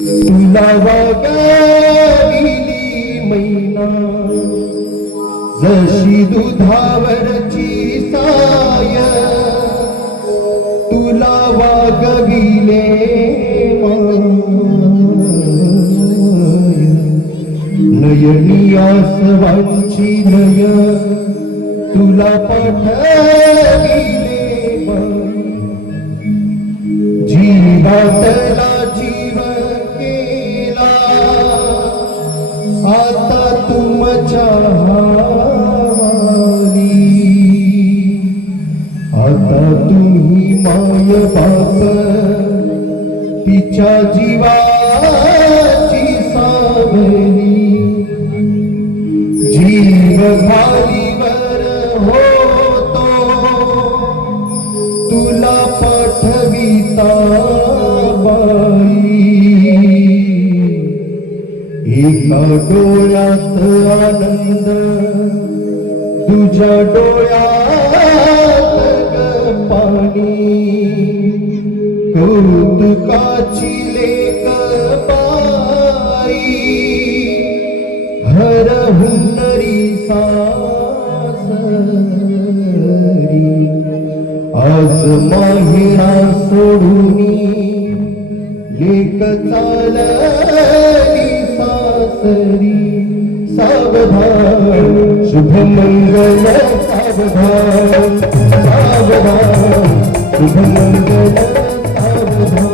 तुला वागविली मैना जशी दुधावरची साय, तुला वागविले नयनी आसवांची नय, तुला पाठविले जीवातला जीव केला आता तुमच्या हाली, आता तुम्ही माय बाप तिच्या जीवाची सावली, जीव खालीवर होतो तुला पाठविता बाई, एका डोळ्यात आनंद तुझ्या डोळ्यात पाणी, कौतुकाची लेक बाई हरहुन्नरी सासरी, आज माहेरा सोडूनी लेक चालली सासरी, सावधान शुभमंगल सावधान, सावधान शुभमंगल सावधान.